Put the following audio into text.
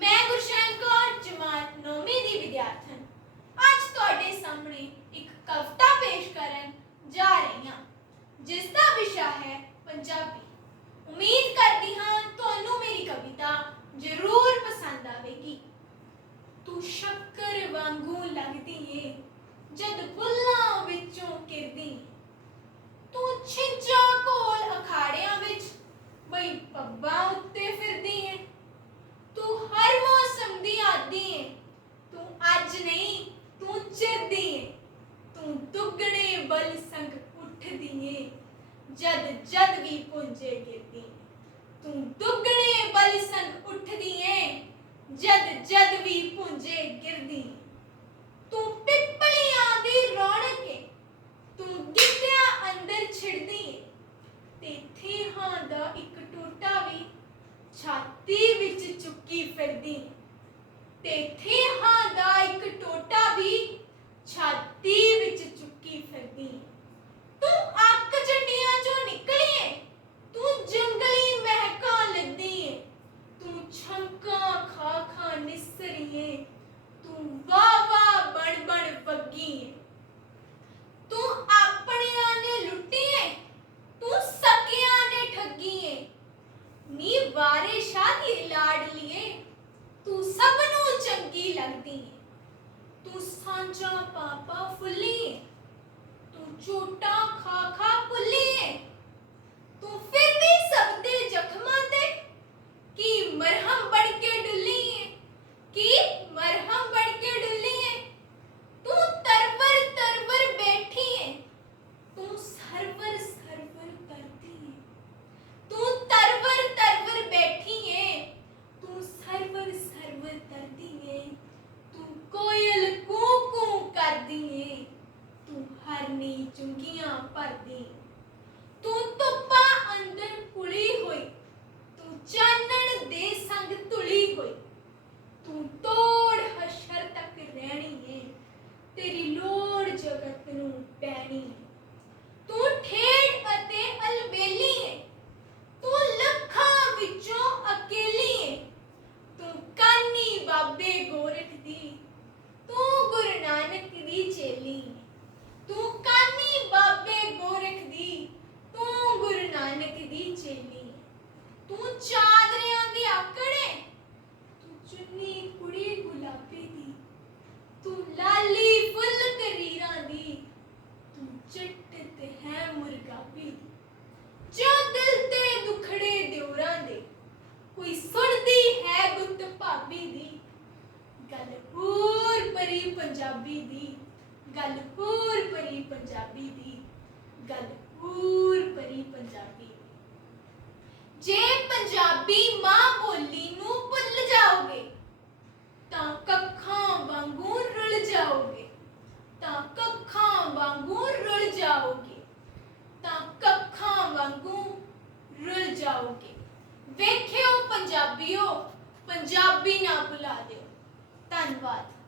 ਮੈਂ ਗੁਰਸ਼ਰਨ ਕੌਰ, ਜਮਾਤ 9ਵੀਂ ਦੀ ਵਿਦਿਆਰਥਣ। ਅੱਜ ਤੁਹਾਡੇ ਸਾਹਮਣੇ ਇੱਕ ਕਵਿਤਾ ਪੇਸ਼ ਕਰਨ ਜਾ ਰਹੀ ਹਾਂ, ਜਿਸ ਦਾ ਵਿਸ਼ਾ ਹੈ ਪੰਜਾਬੀ। ਉਮੀਦ ਕਰਦੀ ਹਾਂ ਤੁਹਾਨੂੰ ਮੇਰੀ ਕਵਿਤਾ ਜ਼ਰੂਰ ਪਸੰਦ ਆਵੇਗੀ। ਤੂੰ ਸ਼ੱਕਰ ਵਾਂਗੂ ਲੱਗਦੀ ਏ, ਜਦ ਫੁੱਲਾਂ ਵਿੱਚੋਂ ਕਿਰਦੀ ਏ। ਤੂੰ ਛਿੰਚਾ ਕੋਲ ਅਖਾੜਿਆਂ ਵਿੱਚ ਬਈ ਪੱਬਾਂ ਉੱਤੇ ਫਿਰਦੀ ਏ ਤੂੰ ਹਰ ਮੌਸਮ ਦੀ ਆਦੀ ਏ ਤੂੰ ਅੱਜ ਨਹੀਂ, ਤੂੰ ਚਿਰਦੀ ਏ। ਤੂੰ ਦੁੱਗਣੇ ਬਲ ਸੰਗ ਉੱਠਦੀ ਏ। ਜਦ ਜਦ ਵੀ ਪੁੰਜੇ ਗਿਰਦੀ ਤੂੰ ਦੁੱਗਣੇ ਬਲ ਸੰਗ ਉੱਠਦੀ ਏ। ਜਦ ਜਦ ਵੀ ਪੁੰਜੇ ਗਿਰਦੀ ਤੂੰ ਪਿੱਪਲੀਆਂ ਦੀ ਰੌਣਕ ਏ। ਤੂੰ ਗਿੱਧਿਆਂ ਅੰਦਰ ਛਿੜਦੀ ਏ। ਤੇ ਥੀਹਾਂ ਦਾ ਇੱਕ ਟੋਟਾ ਵੀ ਛਾਤੀ ਵਿੱਚ ਚੁੱਕੀ ਫਿਰਦੀ ਤੇ ਥੀਹਾਂ ਦਾ ਇੱਕ ਟੋਟਾ ਵੀ ਛਾਤੀ ਵਿੱਚ ਚੁੱਕੀ ਫਿਰਦੀ ਏ। ਤੂੰ ਅੱਕ ਚੰਡੀਆਂ ਚੋਂ ਨਿਕਲੀ ਏ ਤੂੰ ਜੰਗਲੀ ਮਹਿਕਾਂ ਲੱਦੀ ਏ ਤੂੰ ਛੰਕਾਂ ਖਾ ਖਾ ਨਿਸਰੀ ਏ ਤੂੰ ਵਾਹ ਵਾਹ ਬਣ ਬਣ ਪੱਗੀ ਏ ਤੂੰ ਆਪਣਿਆਂ ਨੇ ਲੁੱਟੀ ਏ ਤੂੰ ਸਕਿਆਂ ਨੇ ਠੱਗੀ ਏ ਨੀ ਵਾਰੇ ਸ਼ਾਦੀ ਲਾਡ ਲੀਏ ਤੂੰ ਸਭ ਨੂੰ ਲੱਗਦੀ ਏ? ਤੂੰ ਸਾਂਝਾ ਪਾਪਾ ਫੁੱਲੀ ਏ। ਤੂੰ ਝੂਟਾ ਖਾ ਖਾ ਭੁੱਲੀ ਏ ਤੂੰ ਫਿਰ ਵੀ ਸਭ ਦੇ ਜ਼ਖਮਾਂ ਤੇ ਕੀ ਮਰਹਮ ਬਣ ਕੇ ਡੁੱਲੀ ਏ ਕੀ ਮਰਹਮ ਬਣ ਕੇ ਡੁੱਲੀ ਏ ਤੂੰ ਤਰਵਰ ਤਰਵਰ ਬੈਠੀ ਏ ਤੂੰ ਸਰਵਰ ਸਰਵਰ ਕਰਦੀ ਏ ਤੂੰ ਤਰਵਰ ਤਰਵਰ ਬੈਠੀ ਏ ਤੂੰ ਸਰਵਰ ਸਰਵਰ ਕਰਦੀ ਏ ਤੂੰ ਕੋਇਲ ਕੂ ਕੂ ਕਰਦੀ ਏ ਤੂੰ ਹਰਨੀ ਚੁੰਗੀਆਂ ਭਰਦੀ। ਤੂੰ ਧੁੱਪਾਂ ਅੰਦਰ ਕੁਲੀ ਹੋਈ ਤੂੰ ਚਾਨਣ ਦੇ ਸੰਗ ਧੁਲੀ ਹੋਈ ਤੂੰ ਤੋੜ ਹਸ਼ਰ ਤੱਕ ਰਹਿਣੀ ਏ ਤੇਰੀ ਲੋੜ ਜਗਤ ਨੂੰ ਪੈਣੀ ਏ ਤੂੰ ਠੇਡ ਅਤੇ ਅਲਬੇਲੀ ਏ ਤੂੰ ਲੱਖਾਂ ਵਿੱਚੋਂ ਅਕੇਲੀ ਏ ਤੂੰ ਕਾਨੀ ਬਾਬੇ ਗੋਰਖ ਦੀ ਤੂੰ ਗੁਰੂ ਨਾਨਕ ਦੀ ਚੇਲੀ ਏ ਤੂੰ ਕਾਨੀ ਬਾਬੇ ਗੋਰਖ ਦੀ ਤੂੰ ਗੁਰੂ ਨਾਨਕ ਦੀ ਚੇਲੀ ਏ। ਤੂੰ ਚਾਦਰਿਆਂ ਦੀ ਆਕੜੇ ਤੂੰ ਚੁੰਨੀ ਕੁੜੀ ਗੁਲਾਬੀ ਦੀ ਤੂੰ ਲਾਲੀ ਫੁੱਲ ਕਰੀਰਾਂ ਦੀ ਤੂੰ ਚਿੱਟ ਤੇ ਹੈ ਮੁਰਗਾਬੀ ਦੀ ਜੋ ਦਿਲ ਤੇ ਦੁਖੜੇ ਦਿਉਰਾਂ ਦੇ, ਕੋਈ ਸੁਣਦੀ ਹੈ ਗੁੱਤ ਭਾਬੀ ਦੀ? ਗੱਲ ਪੂਰ ਪਰੀ ਪੰਜਾਬੀ ਦੀ, ਗੱਲ ਪੂਰ ਪਰੀ ਪੰਜਾਬੀ ਦੀ, ਗੱਲ ਪੂਰ ਪਰੀ ਪੰਜਾਬੀ ਦੀ। ਜੇ ਪੰਜਾਬੀ ਮਾਂ ਬੋਲੀ ਨੂੰ ਭੁੱਲ ਜਾਓਗੇ, ਤਾਂ ਕੱਖਾਂ ਵਾਂਗੂ ਰੁਲ ਜਾਓਗੇ, ਤਾਂ ਕੱਖਾਂ ਵਾਂਗੂ ਰੁਲ ਜਾਓਗੇ ਤਾਂ ਕੱਖਾਂ ਵਾਂਗੂ ਰੁਲ ਜਾਓਗੇ। ਵੇਖਿਓ ਪੰਜਾਬੀਓ ਪੰਜਾਬੀ ਨਾ ਭੁਲਾ ਦਿਓ। ਧੰਨਵਾਦ।